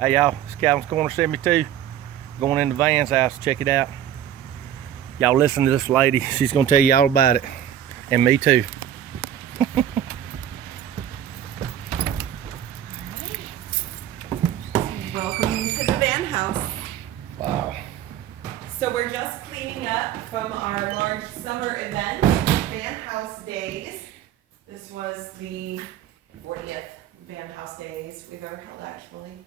Hey y'all, it's Calvin's Corner 72. Going into Vann's house to check it out. Y'all listen to this lady. She's gonna tell you all about it. And me too. Welcome to the Vann house. Wow. So we're just cleaning up from our large summer event, Vann House Days. This was the 40th Vann House Days we've ever held, actually.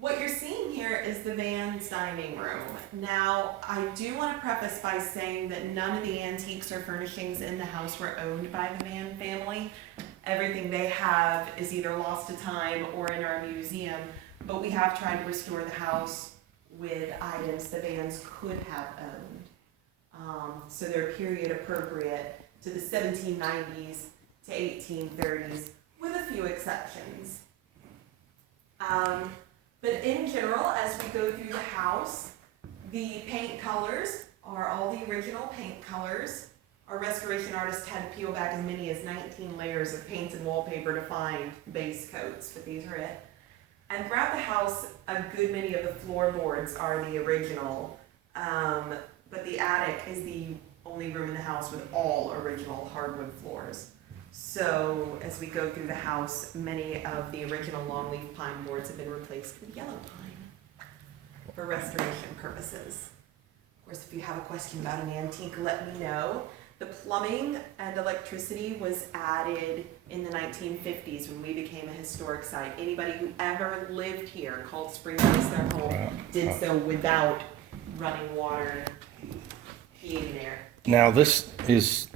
What you're seeing here is the Vann's dining room. Now, I do want to preface by saying that none of the antiques or furnishings in the house were owned by the Vann family. Everything they have is either lost to time or in our museum, but we have tried to restore the house with items the Vanns could have owned. So they're period appropriate to the 1790s to 1830s, with a few exceptions. But in general, as we go through the house, the paint colors are all the original paint colors. Our restoration artist had to peel back as many as 19 layers of paint and wallpaper to find base coats, but these are it. And throughout the house, a good many of the floorboards are the original, but the attic is the only room in the house with all original hardwood floors. So as we go through the house, many of the original longleaf pine boards have been replaced with yellow pine for restoration purposes. Of course, if you have a question about an antique, let me know. The plumbing and electricity was added in the 1950s when we became a historic site. Anybody who ever lived here, called Spring Place their home, did so without running water, heating there. Now this is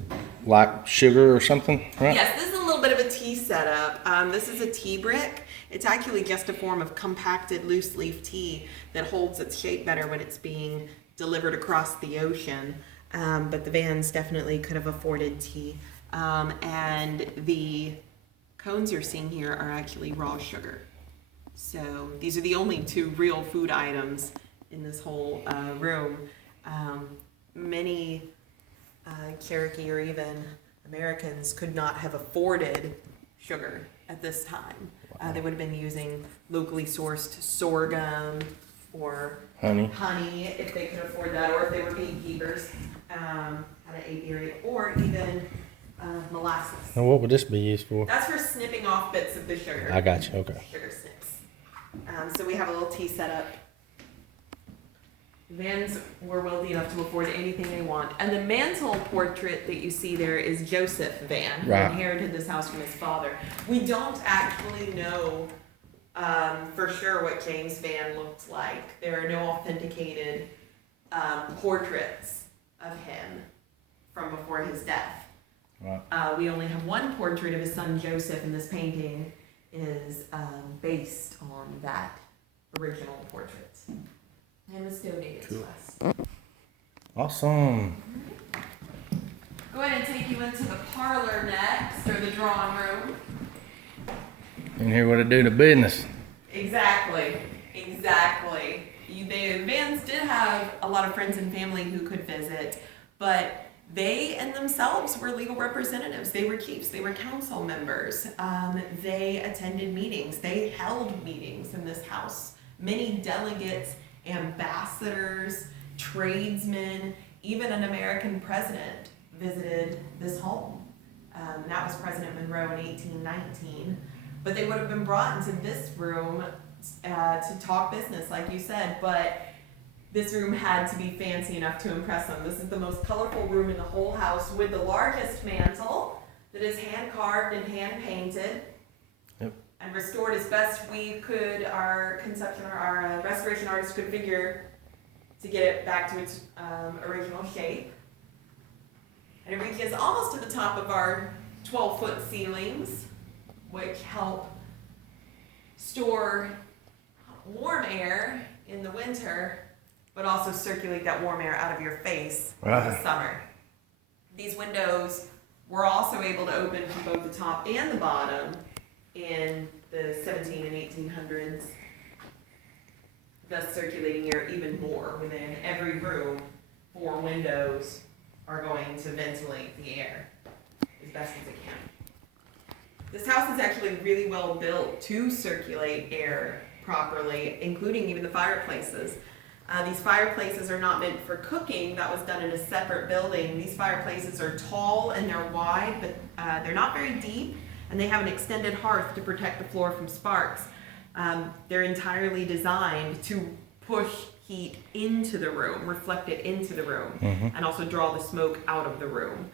like sugar or something, right? Yes, this is a little bit of a tea setup. This is a tea brick. It's actually just a form of compacted loose leaf tea that holds its shape better when it's being delivered across the ocean. But the Vanns definitely could have afforded tea. And the cones you're seeing here are actually raw sugar. So these are the only two real food items in this whole room. Many Cherokee or even Americans could not have afforded sugar at this time. They would have been using locally sourced sorghum or honey if they could afford that, or if they were being keepers, had an apiary, or even molasses. Now what would this be used for? That's for snipping off bits of the sugar. I got you, okay. Sugar snips. So we have a little tea set up. Vanns were wealthy enough to afford anything they want. And the mantle portrait that you see there is Joseph Vann, who inherited this house from his father. We don't actually know for sure what James Vann looked like. There are no authenticated portraits of him from before his death. Right. We only have one portrait of his son Joseph, and this painting is based on that original portrait. And was donated to us. Awesome. Go ahead and take you into the parlor next, or the drawing room. In here what to do the business. Exactly. The Vanns did have a lot of friends and family who could visit, but they and themselves were legal representatives. They were chiefs. They were council members. They attended meetings. They held meetings in this house. Many delegates, ambassadors, tradesmen, even an American president visited this home. That was President Monroe in 1819. But they would have been brought into this room to talk business, like you said, but this room had to be fancy enough to impress them. This is the most colorful room in the whole house, with the largest mantle that is hand-carved and hand-painted. Yep. And restored as best we could. Our restoration artist could figure to get it back to its original shape. And it reaches almost to the top of our 12-foot ceilings, which help store warm air in the winter, but also circulate that warm air out of your face in the summer. These windows were also able to open from both the top and the bottom in the 17 and 1800s, thus circulating air even more within every room. 4 windows are going to ventilate the air as best as it can. This house is actually really well built to circulate air properly, including even the fireplaces. These fireplaces are not meant for cooking. That was done in a separate building. These fireplaces are tall and they're wide, but they're not very deep, and they have an extended hearth to protect the floor from sparks. They're entirely designed to push heat into the room, reflect it into the room, and also draw the smoke out of the room.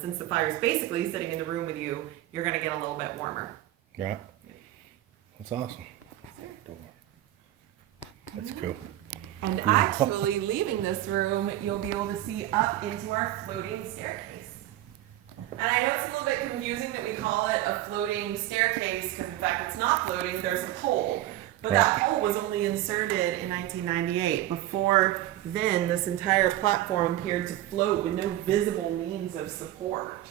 Since the fire is basically sitting in the room with you, you're going to get a little bit warmer. Right. That's awesome. That's cool. And actually, leaving this room, you'll be able to see up into our floating staircase. And I know it's a little bit confusing that we call it a floating staircase, because in fact it's not floating, there's a pole. But that pole was only inserted in 1998. Before then, this entire platform appeared to float with no visible means of support.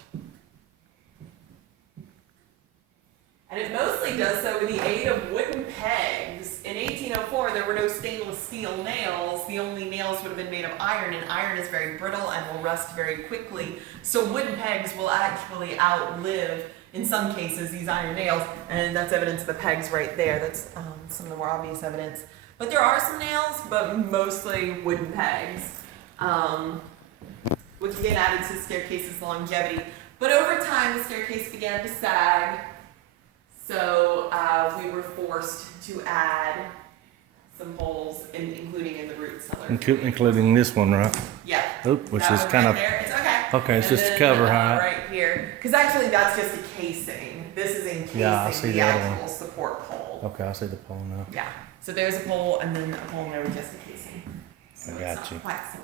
And it mostly does so with the aid of wooden pegs. In 1804, there were no stainless steel nails. The only nails would have been made of iron, and iron is very brittle and will rust very quickly. So wooden pegs will actually outlive, in some cases, these iron nails, and that's evidence of the pegs right there. That's some of the more obvious evidence. But there are some nails, but mostly wooden pegs, which again added to the staircase's longevity. But over time, the staircase began to sag. So we were forced to add some holes, including in the root cellar. Including this one, right? Yeah. Oop, which that is one kind right of... there. It's okay. Okay, it's And just a then, cover, huh? right here. Because actually that's just a casing. This is encasing Yeah, I see the that actual one. support pole. Okay, I see the pole now. Yeah. So there's a pole and then a pole there with just a casing. So I it's got not you. quite so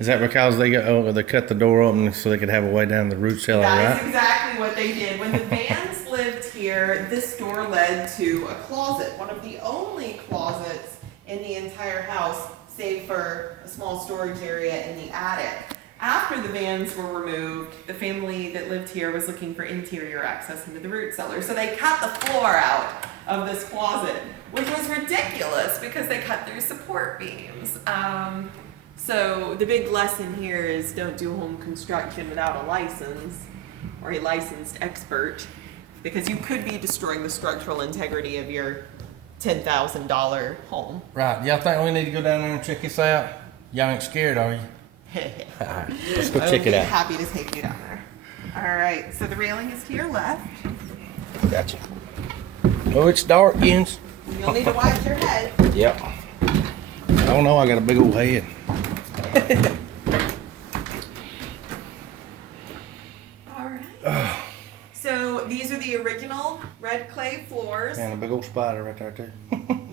Is that because they cut the door open so they could have a way down the root cellar, That right? is exactly what they did. When the Vanns lived here, this door led to a closet, one of the only closets in the entire house, save for a small storage area in the attic. After the Vanns were removed, the family that lived here was looking for interior access into the root cellar. So they cut the floor out of this closet, which was ridiculous because they cut through support beams. So the big lesson here is don't do home construction without a license or a licensed expert, because you could be destroying the structural integrity of your $10,000 home. Right. Y'all think we need to go down there and check this out? Y'all ain't scared, are you? Alright, let's go check it out. I'll be happy to take you down there. All right, so the railing is to your left. Gotcha. Oh, it's dark, Jens. You'll need to watch your head. Yep. I don't know, I got a big old head. All right. So these are the original red clay floors. And a big old spider right there, too.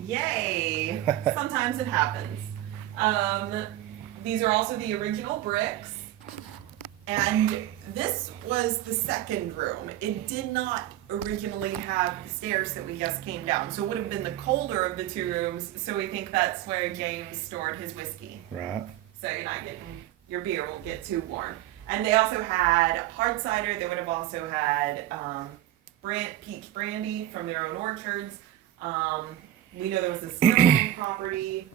Yay! Sometimes it happens. These are also the original bricks. And this was the second room. It did not originally have the stairs that we just came down. So it would have been the colder of the two rooms. So we think that's where James stored his whiskey. Right. So you're not getting, your beer won't get too warm. And they also had hard cider. They would have also had peach brandy from their own orchards. We know there was a stone property.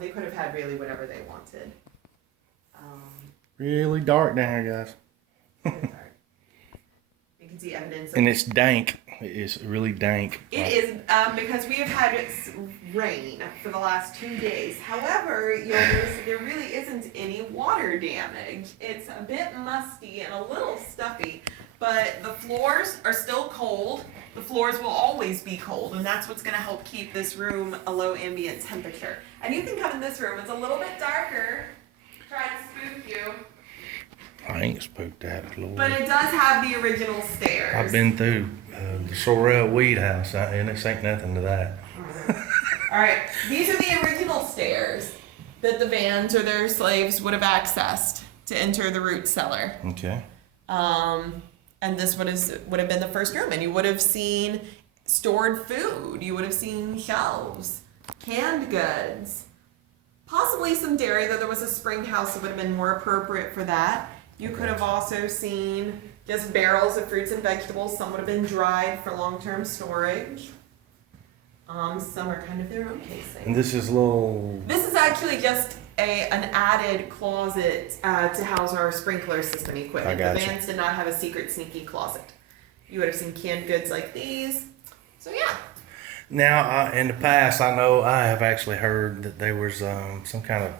They could have had really whatever they wanted. Really dark down here, guys. You can see evidence. And it's dank. It is really dank. It is because we have had rain for the last 2 days. However, you'll notice that there really isn't any water damage. It's a bit musty and a little stuffy, but the floors are still cold. The floors will always be cold, and that's what's going to help keep this room a low ambient temperature. And you can come in this room. It's a little bit darker. Try to spook you. I ain't spooked that, Lord. But it does have the original stairs. I've been through the Sorrel Weed House, and this ain't nothing to that. All right, these are the original stairs that the Vanns or their slaves would have accessed to enter the root cellar. Okay. And this would have been the first room, and you would have seen stored food. You would have seen shelves, canned goods, possibly some dairy, though there was a spring house that would have been more appropriate for that. You could have also seen just barrels of fruits and vegetables. Some would have been dried for long-term storage. Some are kind of their own casing. And this is little... This is actually just an added closet to house our sprinkler system equipment. I The gotcha. Vanns did not have a secret sneaky closet. You would have seen canned goods like these. So yeah. Now, in the past, I know I have actually heard that there was some kind of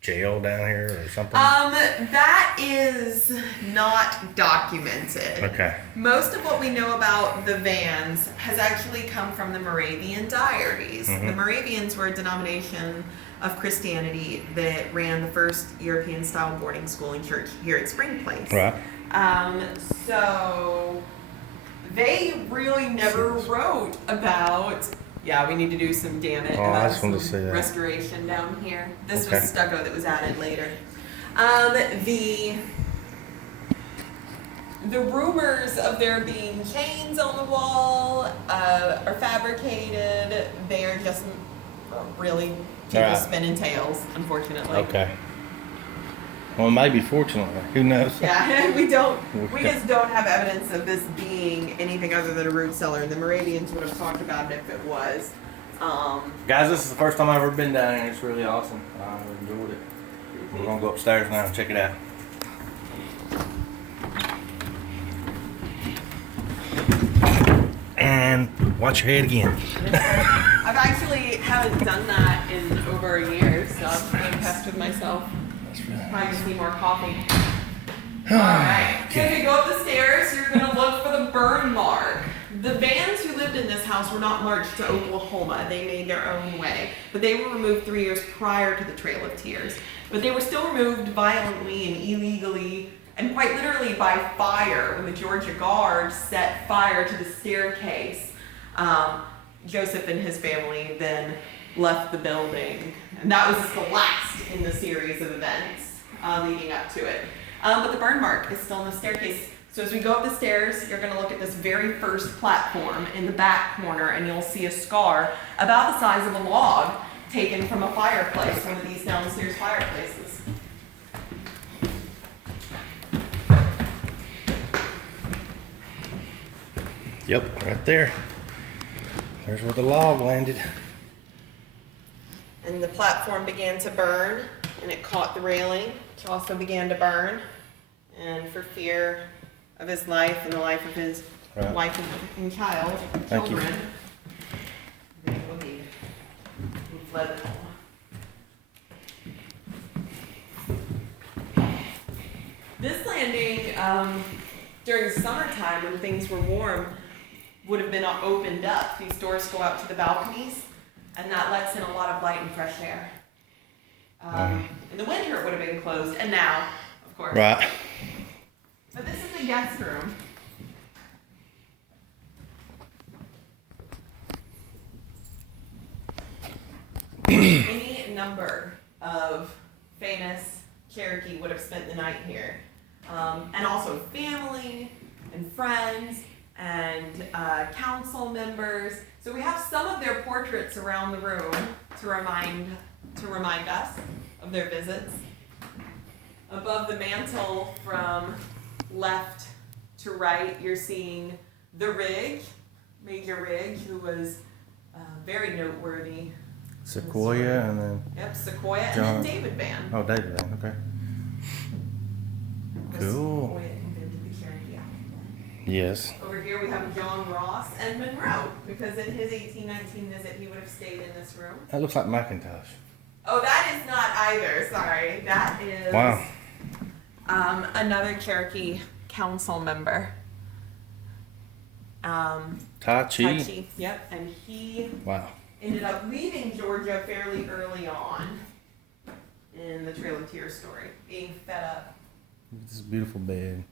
jail down here or something. That is not documented. Okay. Most of what we know about the Vanns has actually come from the Moravian diaries. Mm-hmm. The Moravians were a denomination of Christianity that ran the first European-style boarding school and church here at Spring Place. Right. So they really never wrote about. Yeah, we need to do some I just wanted to say that. restoration down here. This Okay. was stucco that was added later. The rumors of there being chains on the wall are fabricated. They are just really people Right. spinning tales, unfortunately. Okay. Well, maybe fortunately. Who knows? Yeah, we Okay. just don't have evidence of this being anything other than a root cellar. And the Moravians would have talked about it if it was. Guys, this is the first time I've ever been down here. It's really awesome. I enjoyed it. We're going to go upstairs now and check it out. And watch your head again. I've actually haven't done that in over a year, so I'm impressed with myself. That's really Probably just need more coffee. Alright, so if you go up the stairs, you're going to look for the burn mark. The Vanns who lived in this house were not marched to Oklahoma. They made their own way. But they were removed 3 years prior to the Trail of Tears. But they were still removed violently and illegally, and quite literally by fire, when the Georgia Guard set fire to the staircase. Joseph and his family then left the building. And that was the last in the series of events leading up to it. But the burn mark is still in the staircase. So as we go up the stairs, you're going to look at this very first platform in the back corner, and you'll see a scar about the size of a log taken from a fireplace, one of these downstairs fireplaces. Yep, right there. There's where the log landed. And the platform began to burn, and it caught the railing, which also began to burn. And for fear of his life and the life of his Right. wife and child, Thank you. children, they will be fled the home. This landing, during summertime when things were warm, would have been opened up. These doors go out to the balconies, and that lets in a lot of light and fresh air. In the winter, it would have been closed, and now, of course. Right. But this is the guest room. Any number of famous Cherokee would have spent the night here. And also family and friends and council members. So we have some of their portraits around the room to remind us of their visits. Above the mantle from left to right, you're seeing the Rig, Major Rig, who was very noteworthy. Sequoia and then. Yep, Sequoia, John. and then David Vann. Oh, David Van. Okay. Was Cool. Sequoia invented the Cherokee alphabet. Yes. Over here we have John Ross and Monroe, because in his 1819 visit he would have stayed in this room. That looks like Macintosh. Oh, that is not either, sorry. That is Wow. Another Cherokee council member. Tai Chi. Tai Chi, yep, and he Wow. ended up leaving Georgia fairly early on in the Trail of Tears story, being fed up. This is a beautiful bed.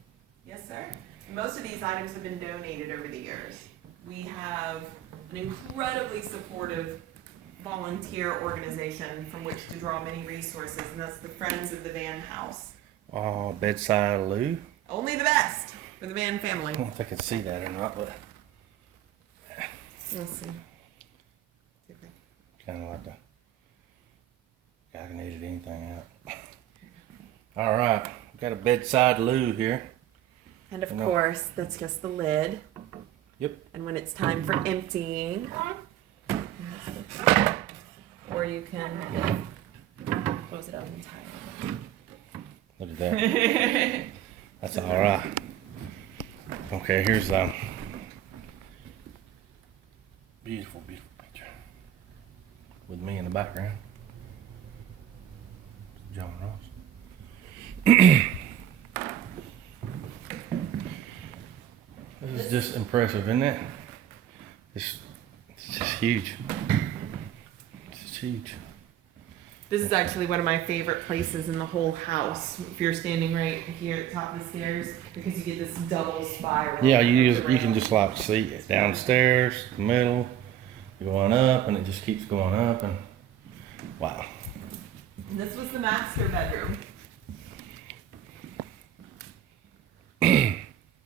Yes, sir. Most of these items have been donated over the years. We have an incredibly supportive volunteer organization from which to draw many resources, and that's the Friends of the Vann House. Oh, bedside loo. Only the best for the Vann family. I don't know if I can see that or not, but Let's see. kind of like the guy can edit anything out. All right, we got a bedside loo here. And of I know. course, that's just the lid. Yep. And when it's time for emptying, or you can close it up entirely. Look at that. That's all right. Okay, here's Beautiful, beautiful picture. With me in the background. John Ross. This is just impressive, isn't it? It's just huge. It's just huge. This is actually one of my favorite places in the whole house. If you're standing right here at the top of the stairs, because you get this double spiral. Yeah, you can just like see it downstairs, the middle, going up, and it just keeps going up, and wow. And this was the master bedroom.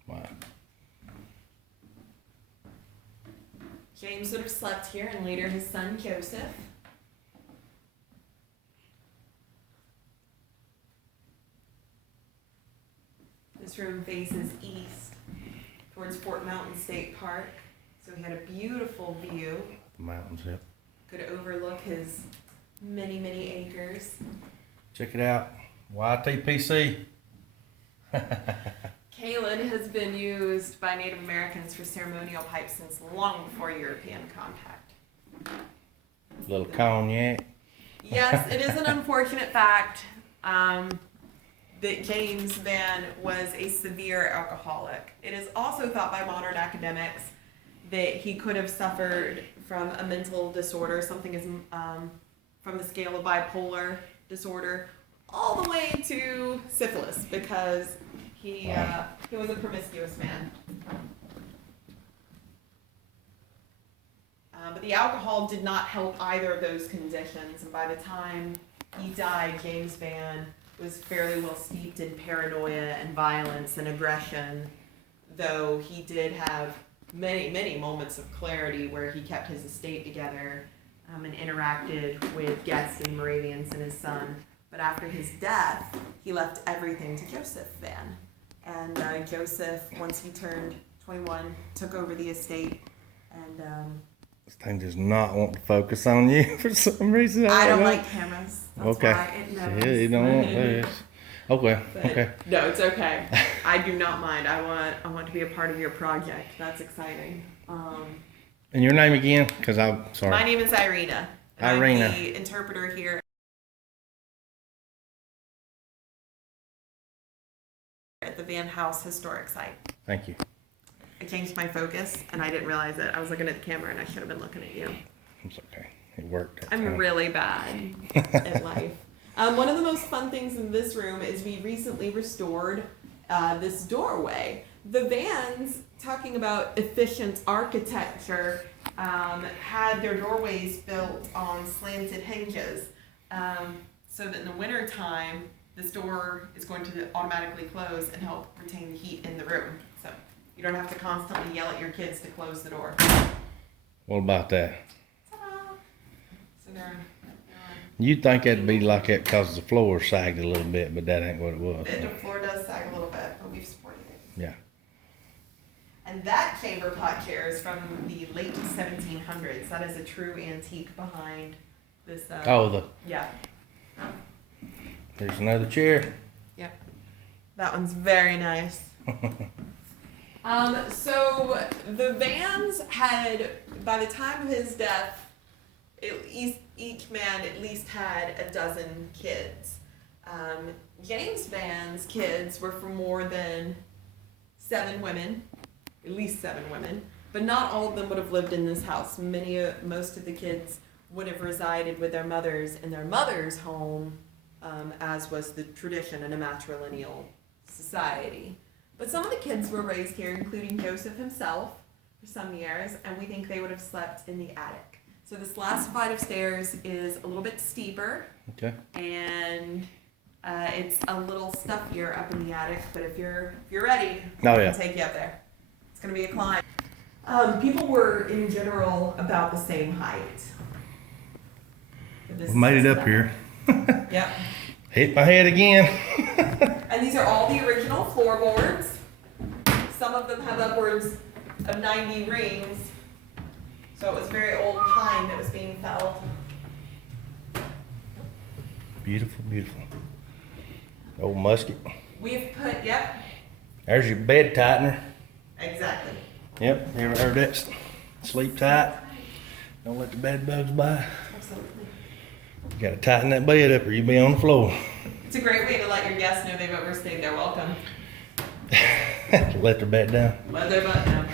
Wow. James would have slept here, and later his son Joseph. This room faces east towards Fort Mountain State Park, so he had a beautiful view. The mountains, yep. Could overlook his many, many acres. Check it out. YTPC. Kalin has been used by Native Americans for ceremonial pipes since long before European contact. Little cognac. Yes, it is an unfortunate fact that James Vann was a severe alcoholic. It is also thought by modern academics that he could have suffered from a mental disorder, something as from the scale of bipolar disorder, all the way to syphilis, because he was a promiscuous man. But the alcohol did not help either of those conditions, and by the time he died, James Vann was fairly well steeped in paranoia and violence and aggression, though he did have many, many moments of clarity where he kept his estate together and interacted with guests and Moravians and his son. But after his death, he left everything to Joseph Vann. And Joseph, once he turned 21, took over the estate. And this thing does not want to focus on you for some reason. I don't like cameras. That's okay. why it knows. Yeah, you don't want this. Okay. But okay. No, it's okay. I do not mind. I want to be a part of your project. That's exciting. And your name again? Because I'm sorry. My name is Irena. And Irena. I'm the interpreter here at the Vann House Historic Site. Thank you. I changed my focus and I didn't realize it. I was looking at the camera and I should have been looking at you. It's okay. It worked. I'm really bad at life. One of the most fun things in this room is we recently restored this doorway. The Vanns, talking about efficient architecture, had their doorways built on slanted hinges, so that in the winter time, this door is going to automatically close and help retain the heat in the room. So you don't have to constantly yell at your kids to close the door. What about that? Ta-da! So they're You'd think that'd be like that because the floor sagged a little bit, but that ain't what it was. the floor does sag a little bit, but we've supported it. Yeah. And that chamber pot chair is from the late 1700s. That is a true antique behind this. Yeah. There's another chair. Yep. That one's very nice. So the Vanns had, by the time of his death, each man at least had a dozen kids. James Vann's kids were from more than 7 women, at least 7 women, but not all of them would have lived in this house. Most of the kids would have resided with their mothers in their mother's home, as was the tradition in a matrilineal society. But some of the kids were raised here, including Joseph himself, for some years, and we think they would have slept in the attic. So this last flight of stairs is a little bit steeper, Okay. and it's a little stuffier up in the attic. But if you're ready, Oh, I yeah. can take you up there. It's gonna be a climb. People were in general about the same height. We made it up here. Yep. Hit my head again. And these are all the original floorboards. Some of them have upwards of 90 rings. So it was very old pine that was being felled. Beautiful, beautiful. Old musket. We've put, yep, There's your bed tightener. exactly. Yep, you ever heard that? Sleep tight. Don't let the bed bugs by. Absolutely. You gotta tighten that bed up or you'll be on the floor. It's a great way to let your guests know they've overstayed their welcome. Let their bed down. Let their butt down.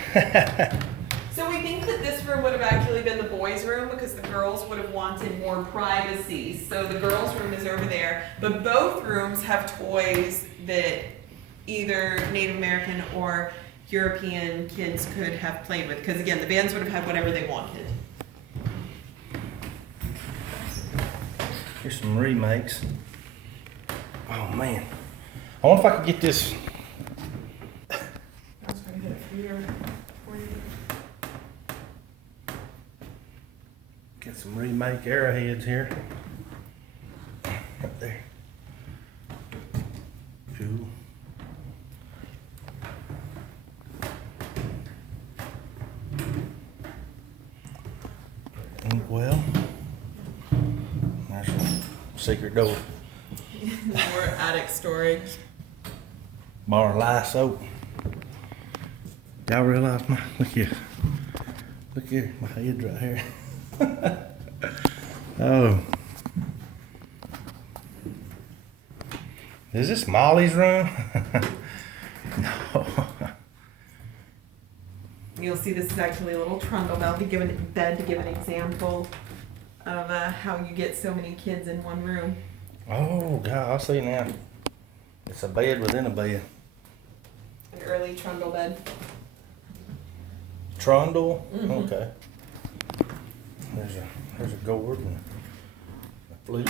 So we think that this room would have actually been the boys' room because the girls would have wanted more privacy. So the girls' room is over there, but both rooms have toys that either Native American or European kids could have played with. Because again, the Vanns would have had whatever they wanted. Here's some remakes. Oh man. I wonder if I could get this. I was trying to get it for you. Get some remake arrowheads here. Up there. Cool. Inkwell. There's a secret door. More attic storage. Bar of lye soap. Y'all realize look here, my head's right here. Oh. Is this Molly's room? No. You'll see this is actually a little trundle bed to give an example of how you get so many kids in one room. Oh God, I see now. It's a bed within a bed. An early trundle bed. Trundle? Mhm. Okay. There's a gourd and a flute.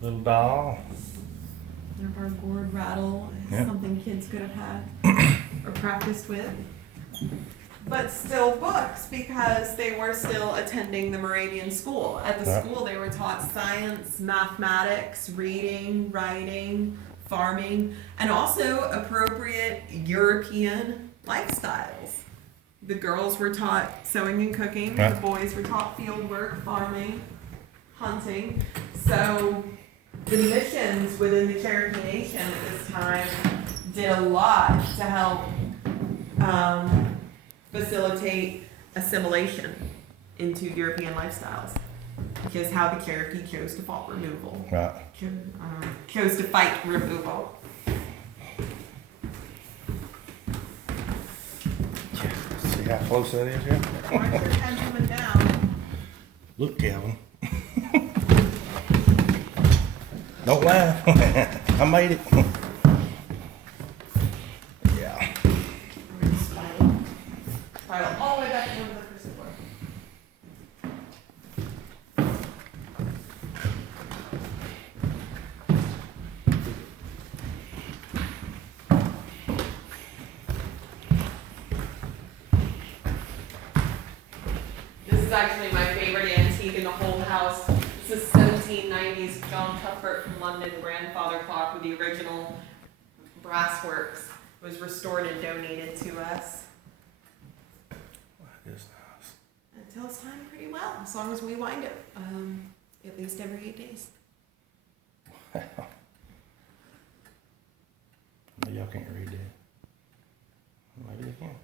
Little doll. Our gourd rattle is Yeah. something kids could have had or practiced with. But still books because they were still attending the Moravian school. At the Yeah. school they were taught science, mathematics, reading, writing, farming, and also appropriate European lifestyles. The girls were taught sewing and cooking, Right. the boys were taught field work, farming, hunting. So the missions within the Cherokee Nation at this time did a lot to help facilitate assimilation into European lifestyles. Because how the Cherokee chose to fight removal. Right. Chose to fight removal. See how close that is here? Watch your pen coming down. Look, Calvin. Don't laugh. I made it. Yeah. I'm gonna spiral all the way back to one of the first floor. This is actually my favorite antique in the whole house. This is 1790s John Cuthbert from London grandfather clock with the original brass works. It was restored and donated to us. That is nice. It tells time pretty well, as long as we wind it, at least every 8 days. Wow. Maybe y'all can't read that. Maybe they can.